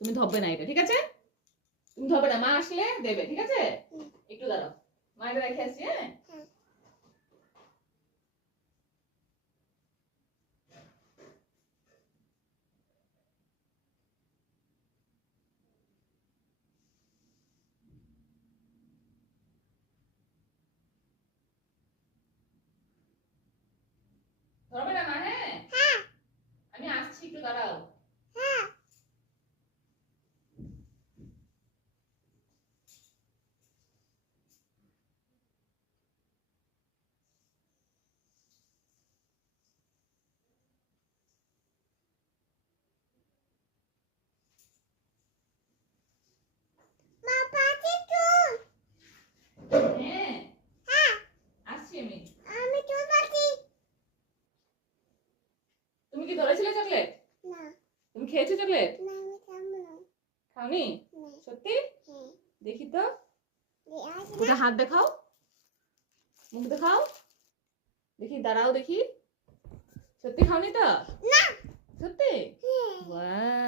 তুমি ধরবে না এটা, ঠিক আছে? তুমি ধরবে না, মা আসলে দেবে, ঠিক আছে? একটু দাঁড়াও, মা এটা রেখে আসছি। হ্যাঁ, ধরবে না মা? হ্যাঁ, আমি আসছি, একটু দাঁড়াও। হ্যাঁ, আসছি আমি। তুমি কি ধরেছিলে চকলেট? তুমি খেয়েছো চকলেট? খাওনি? সত্যি? দেখি তো, ওটা হাত দেখাও, মুখ দেখাও, দেখি, দাঁড়াও দেখি। সত্যি খাওনি তো? সত্যি? বাহ।